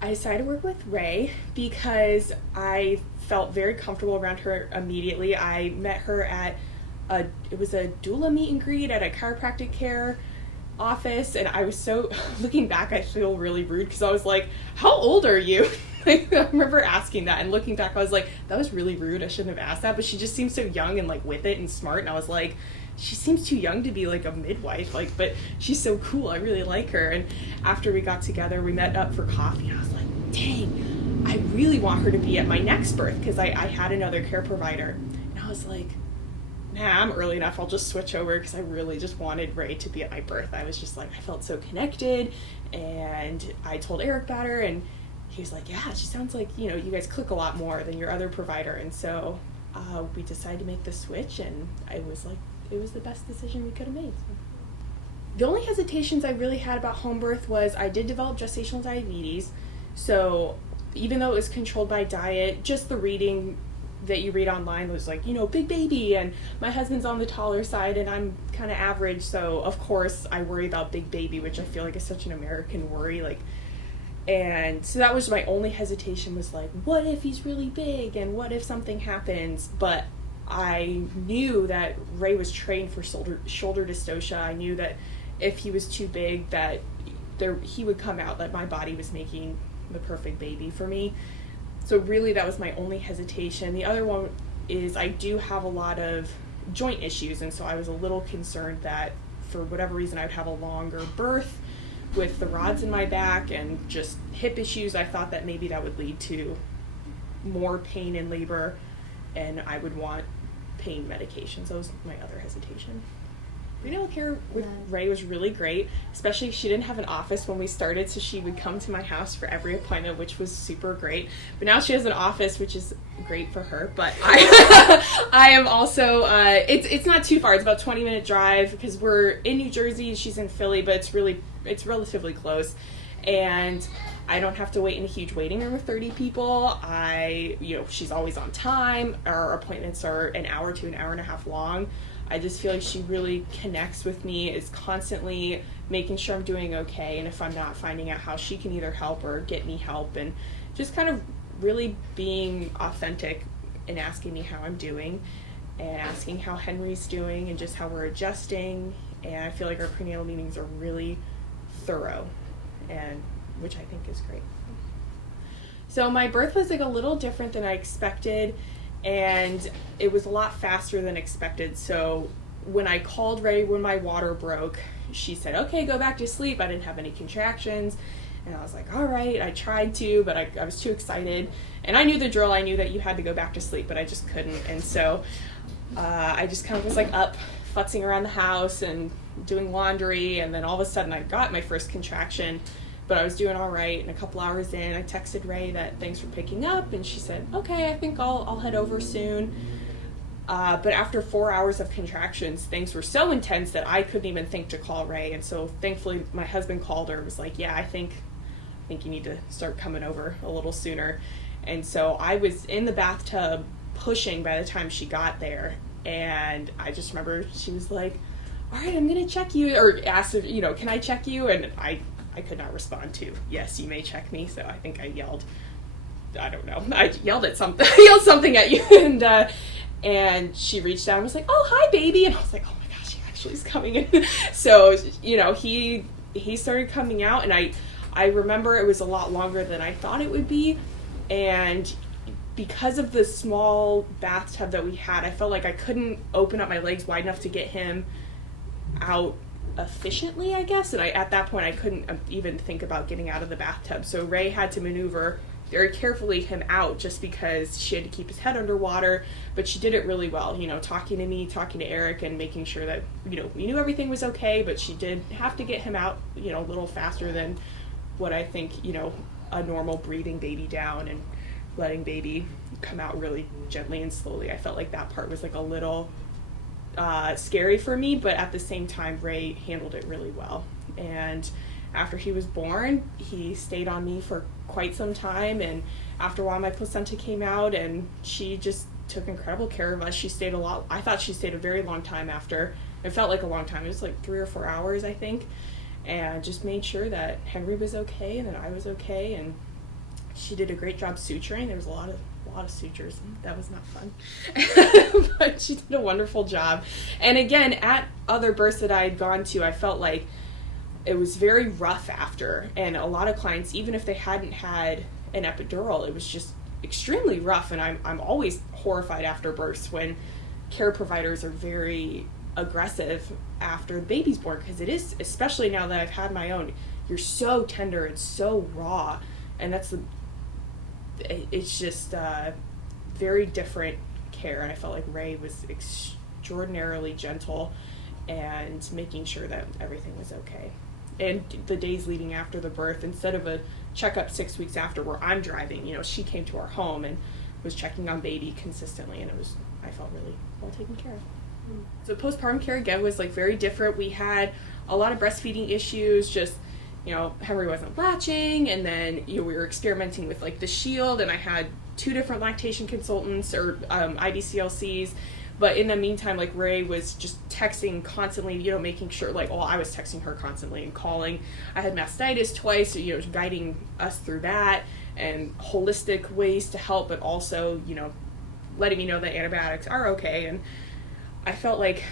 I decided to work with Ray because I felt very comfortable around her immediately. I met her at it was a doula meet and greet at a chiropractic care office, and I was so, looking back, I feel really rude because I was like, how old are you? I remember asking that, and looking back, I was like, that was really rude. I shouldn't have asked that, but she just seemed so young and like with it and smart, and I was like, she seems too young to be like a midwife, like, but she's so cool. I really like her. And after we got together, we met up for coffee, and I was like, dang, I really want her to be at my next birth because I had another care provider, and I was like, nah, I'm early enough, I'll just switch over, because I really just wanted Ray to be at my birth. I was just like, I felt so connected, and I told Eric about her, and he was like, yeah, she sounds like, you guys click a lot more than your other provider. And so we decided to make the switch, and I was like, it was the best decision we could have made. So. The only hesitations I really had about home birth was I did develop gestational diabetes, so even though it was controlled by diet, just the reading that you read online was like, big baby, and my husband's on the taller side and I'm kind of average, so of course I worry about big baby, which I feel like is such an American worry, and so that was my only hesitation, was like, what if he's really big and what if something happens? But I knew that Ray was trained for shoulder dystocia. I knew that if he was too big, that he would come out, that my body was making the perfect baby for me. So really that was my only hesitation. The other one is I do have a lot of joint issues, and so I was a little concerned that for whatever reason I would have a longer birth with the rods in my back and just hip issues. I thought that maybe that would lead to more pain in labor, and I would want pain medications. That was my other hesitation. Prenatal care with Ray was really great, especially she didn't have an office when we started, so she would come to my house for every appointment, which was super great. But now she has an office, which is great for her. But I am also, it's not too far. It's about a 20-minute drive because we're in New Jersey, she's in Philly, but it's relatively close. And I don't have to wait in a huge waiting room with 30 people. She's always on time. Our appointments are an hour to an hour and a half long. I just feel like she really connects with me, is constantly making sure I'm doing okay, and if I'm not, finding out how she can either help or get me help, and just kind of really being authentic and asking me how I'm doing, and asking how Henry's doing, and just how we're adjusting. And I feel like our prenatal meetings are really thorough, and which I think is great. So my birth was like a little different than I expected, and it was a lot faster than expected. So when I called Ray when my water broke, she said, okay, go back to sleep. I didn't have any contractions, and I was like, all right. I tried to, but I was too excited, and I knew the drill. I knew that you had to go back to sleep, but I just couldn't. And so I just kind of was like up futzing around the house and doing laundry, and then all of a sudden I got my first contraction. But I was doing all right, and a couple hours in, I texted Ray that thanks for picking up, and she said, okay, I think I'll head over soon. But after 4 hours of contractions, things were so intense that I couldn't even think to call Ray, and so thankfully my husband called her and was like, yeah, I think you need to start coming over a little sooner. And so I was in the bathtub pushing by the time she got there, and I just remember she was like, all right, I'm going to check you, or asked if, can I check you? And I could not respond to, yes, you may check me. So I think I yelled, I don't know, I yelled at something, I yelled something at you, and she reached down and was like, oh, hi, baby. And I was like, oh my gosh, he actually is coming in. So, he started coming out, and I remember it was a lot longer than I thought it would be. And because of the small bathtub that we had, I felt like I couldn't open up my legs wide enough to get him out efficiently, I guess, and at that point I couldn't even think about getting out of the bathtub, so Ray had to maneuver very carefully him out, just because she had to keep his head underwater, but she did it really well, talking to me, talking to Eric, and making sure that we knew everything was okay, but she did have to get him out a little faster than what I think a normal breathing baby down, and letting baby come out really gently and slowly. I felt like that part was like a little scary for me, but at the same time Ray handled it really well. And after he was born, he stayed on me for quite some time, and after a while my placenta came out, and she just took incredible care of us. She stayed I thought she stayed a very long time after. It felt like a long time. It was like 3 or 4 hours, I think, and just made sure that Henry was okay and that I was okay, and She did a great job suturing. There was a lot of sutures. That was not fun. But she did a wonderful job. And again, at other births that I had gone to, I felt like it was very rough after. And a lot of clients, even if they hadn't had an epidural, it was just extremely rough. And I'm always horrified after births when care providers are very aggressive after the baby's born, because it is, especially now that I've had my own, you're so tender, it's so raw, and it's just very different care. And I felt like Ray was extraordinarily gentle and making sure that everything was okay. And the days leading after the birth, instead of a checkup 6 weeks after where I'm driving, she came to our home and was checking on baby consistently, and I felt really well taken care of. So postpartum care again was like very different. We had a lot of breastfeeding issues, just Henry wasn't latching, and then we were experimenting with like the Shield, and I had 2 different lactation consultants or IBCLCs. But in the meantime, like Ray was just texting constantly, making sure I was texting her constantly and calling. I had mastitis twice, so, guiding us through that, and holistic ways to help, but also, letting me know that antibiotics are okay. And I felt like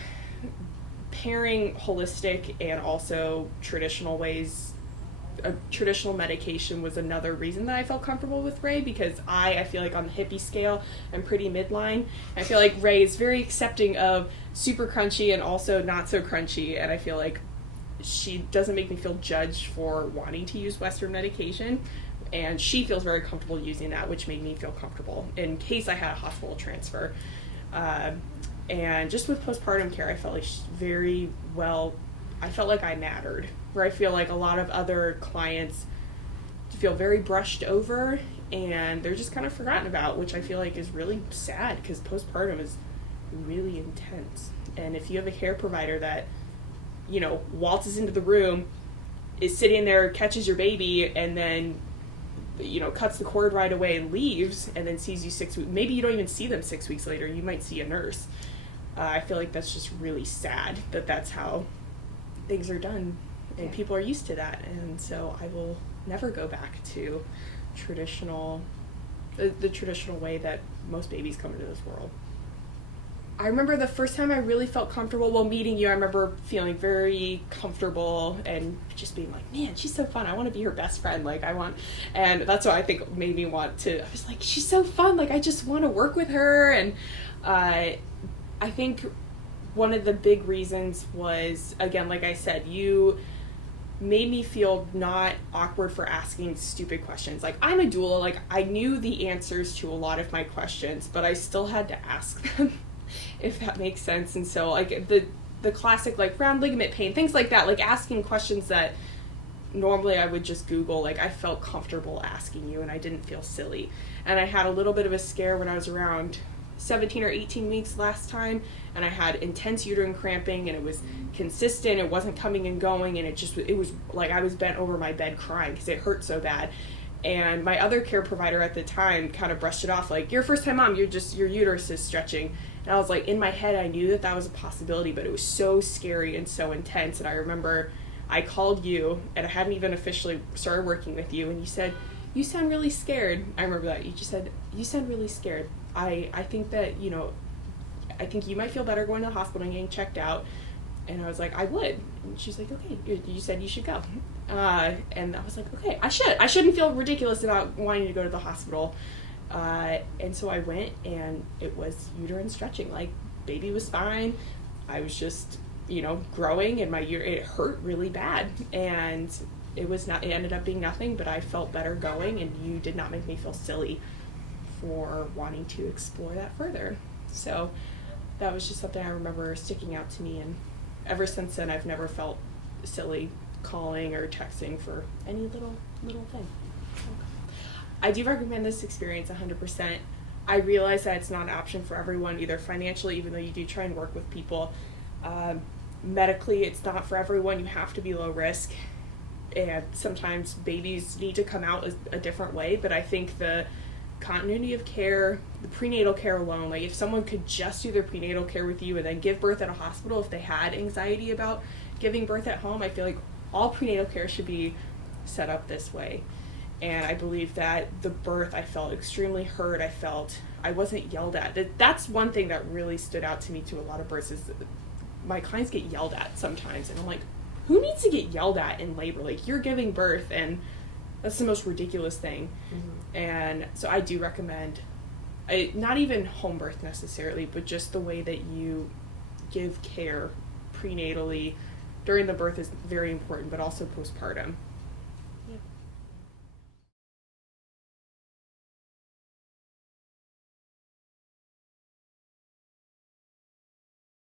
pairing holistic and also traditional ways, traditional medication was another reason that I felt comfortable with Ray, because I feel like on the hippie scale, I'm pretty midline. I feel like Ray is very accepting of super crunchy and also not so crunchy, and I feel like she doesn't make me feel judged for wanting to use Western medication, and she feels very comfortable using that, which made me feel comfortable in case I had a hospital transfer. And just with postpartum care, I felt like I felt like I mattered, where I feel like a lot of other clients feel very brushed over and they're just kind of forgotten about, which I feel like is really sad, because postpartum is really intense. And if you have a care provider that, waltzes into the room, is sitting there, catches your baby, and then, cuts the cord right away and leaves, and then sees you 6 weeks, maybe you don't even see them 6 weeks later, you might see a nurse. I feel like that's just really sad that that's how things are done, and people are used to that. And so I will never go back to the traditional way that most babies come into this world. I remember the first time I really felt comfortable meeting you. I remember feeling very comfortable and just being like, man, she's so fun, I want to be her best friend, and that's what I think made me want to, I was like, she's so fun, I just want to work with her. And I think one of the big reasons was, again, like I said, you made me feel not awkward for asking stupid questions. I'm a doula, I knew the answers to a lot of my questions, but I still had to ask them, if that makes sense. And so, the classic, round ligament pain, things like that, asking questions that normally I would just Google, I felt comfortable asking you, and I didn't feel silly. And I had a little bit of a scare when I was around 17 or 18 weeks last time, and I had intense uterine cramping, and it was consistent, it wasn't coming and going, and it was like I was bent over my bed crying because it hurt so bad. And my other care provider at the time kind of brushed it off, you're first time mom, your uterus is stretching. And I was in my head, I knew that was a possibility, but it was so scary and so intense. And I remember I called you, and I hadn't even officially started working with you, and you said, you sound really scared. I remember that. You just said, you sound really scared. I think that, I think you might feel better going to the hospital and getting checked out. And I was like, I would. And she's like, okay, you said you should go. And I was like, okay, I shouldn't feel ridiculous about wanting to go to the hospital. And so I went, and it was uterine stretching. Baby was fine. I was just, growing, and it hurt really bad. And it ended up being nothing, but I felt better going, and you did not make me feel silly for wanting to explore that further. So that was just something I remember sticking out to me, and ever since then I've never felt silly calling or texting for any little thing. I do recommend this experience 100%. I realize that it's not an option for everyone, either financially, even though you do try and work with people. Medically, it's not for everyone. You have to be low risk, and sometimes babies need to come out a different way, but I think the continuity of care, the prenatal care alone, if someone could just do their prenatal care with you and then give birth at a hospital, if they had anxiety about giving birth at home, I feel like all prenatal care should be set up this way. And I believe that the birth, I felt extremely heard. I felt I wasn't yelled at. That's one thing that really stood out to me to a lot of births is my clients get yelled at sometimes. And I'm like, who needs to get yelled at in labor? Like, you're giving birth, and that's the most ridiculous thing. Mm-hmm. And so I do recommend, not even home birth necessarily, but just the way that you give care prenatally during the birth is very important, but also postpartum. Yeah.